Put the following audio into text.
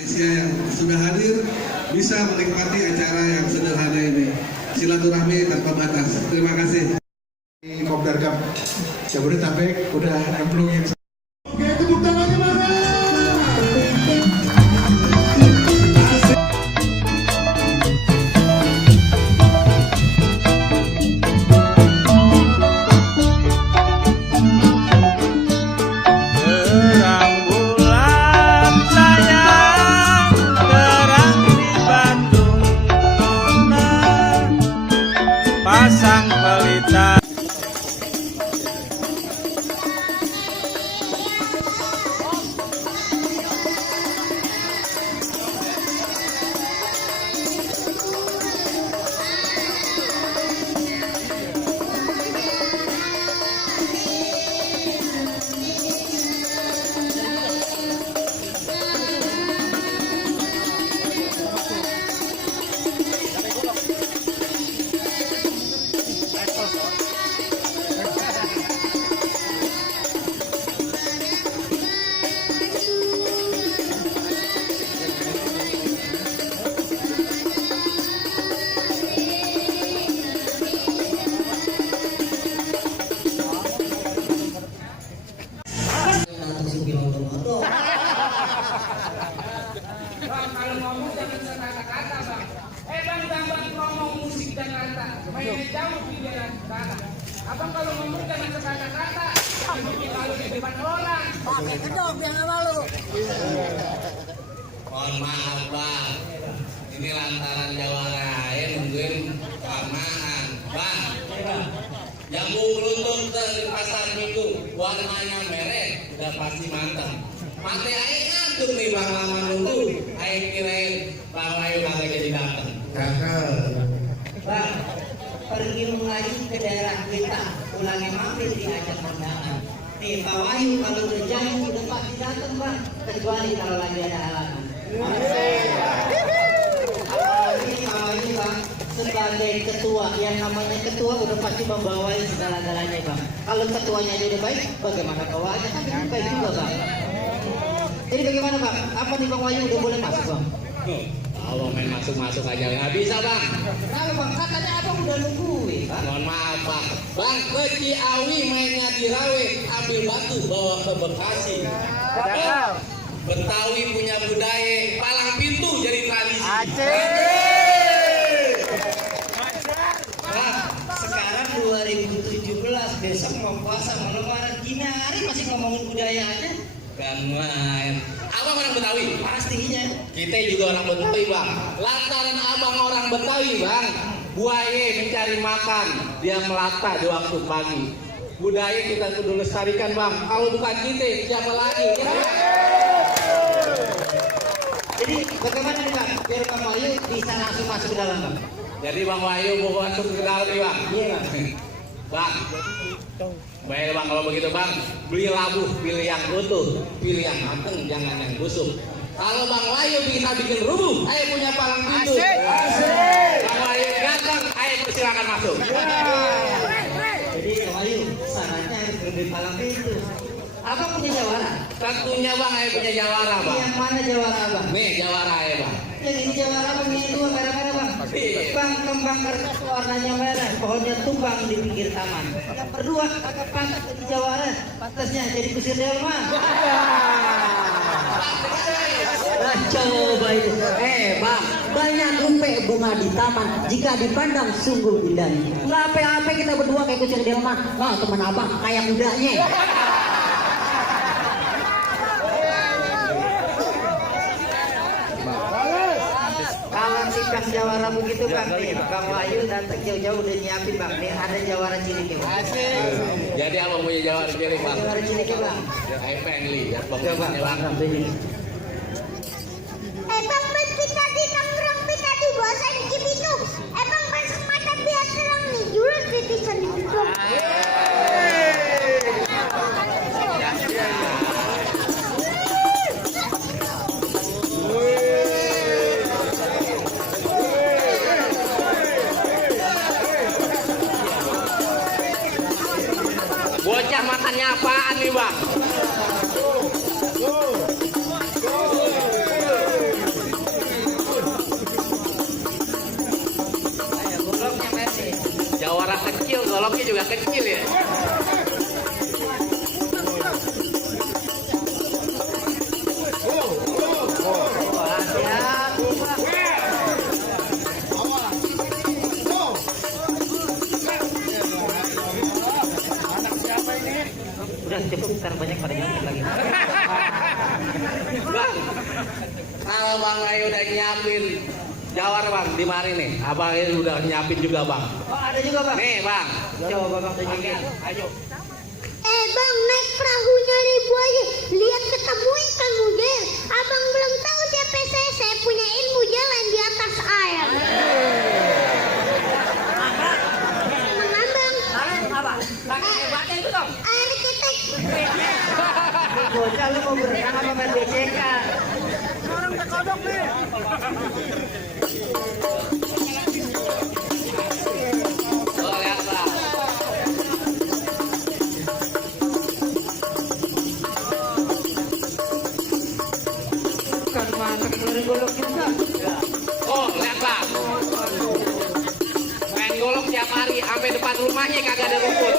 Indonesia yang sudah hadir bisa menikmati acara yang sederhana ini. Silaturahmi tanpa batas. Terima kasih. Kopdar Cup Jabodetabek udah nemplungin. Oke, tepuk tangannya mana? Pasang pelita. Kalau ngomong jangan sekata-kata, Bang. Bang ngomong musik dan kata, mainnya jauh di dalam kata. Abang kalau ngomong jangan sekata-kata, bikin malu di depan orang. Pakai kedok yang malu. Mohon maaf Bang, ini lantaran jawara ya nungguin kelamaan. Bang, jambu beruntung dari pasar minggu, warnanya merah, udah pasti mantap. Mati air ngantuk nih Bang, lama nunggu. Air kirain Bang Ayu kagak jadi datang. Bang, pergi lagi ke daerah kita, ulangi mampir di ajang kondangan. Nih, Pak Wahyu kalau udah janji udah pasti datang Bang, kecuali kalau lagi ada halangan. Apalagi Pak Wahyu Bang, sebagai ketua, yang namanya ketua udah pasti membawai segala-galanya Bang. Kalau ketuanya dia udah baik, bagaimana bawaannya kan baik juga Bang. Jadi bagaimana Bang? Apa nih Bang Wahyu udah boleh masuk Bang? Kalau main masuk-masuk aja nggak bisa Bang. Kenapa Bang? Katanya Abang udah nungguin Bang. Mohon maaf Bang. Bang ke Ciawi mainnya di Rawe, ambil batu bawa ke Bekasi. Betawi punya budaya, palang pintu jadi tradisi. Bang, sekarang 2017, besok mau puasa, mau lebaran, gini hari masih ngomongin budaya aja. Kan main. Abang orang Betawi? Pastinya. Kita juga orang Betawi Bang. Lantaran abang orang Betawi Bang, buaya mencari makan, dia melata di waktu pagi. Budaya kita kudu lestarikan Bang. Kalau bukan kita, siapa lagi? Jadi bagaimana nih Bang? Biar Bang Wahyu bisa langsung masuk ke dalam Bang. Jadi Bang Wahyu mau masuk ke dalam nih Bang. Iya Bang. Bang, baik Bang kalau begitu Bang, beli labu, pilih yang utuh, pilih yang mateng, jangan yang busuk. Kalau Bang Wahyu kita bikin rubuh, ayo punya palang pintu. Bang Wahyu datang, ayo silakan masuk. Jadi Bang Wahyu, sarannya harus beri palang pintu. Abang punya jawara? Tentunya Bang, ayo punya jawara Bang. Yang mana jawara Abang? Nih jawara ya Bang. Yang ini jawara Abang, yang itu merah-merah Bang. Bang, kembang kertas warnanya merah, pohonnya tumbang di pinggir taman. Yang berdua agak pantas jadi jawara, pantasnya jadi kusir delman. Nah, coba itu. Bang, banyak rumput bunga di taman. Jika dipandang sungguh indah. Nggak apa-apa kita berdua kayak kusir delman. Nah, teman abang kayak mudanya. Kalau sikap jawara begitu Bang, nih Bang Wahyu datang jauh-jauh udah nyiapin Bang. Nih ada jawara cilik Bang. Jadi abang punya jawara cilik Bang. Jawara cilik Bang. Ayo pengen lihat Bang. Coba Bang. Bang, kita di Tangerang, kita di bosan gitu. Bang, masuk mata biar terang nih, jual titisan di situ. Bocah makannya apaan nih Bang? Kalau Bang Ray udah nyiapin jawar bang di mari nih, abang ini udah nyiapin juga bang. Oh ada juga bang. Nih bang, Coba bang tunjukin. ayo. Bang, naik perahunya Ribu aja. Lihat ketemuin Kang Mujel. Abang belum tahu siapa saya punya ilmu jalan di atas air. Abang. Apa? Lagi hebatnya itu dong. Arsitek. Bocah lu mau berenang apa main BCK? Oh lihat bang. Kan mantap golok juga. Oh lihat bang. Main golok tiap hari, sampai depan rumahnya kagak ada rumput.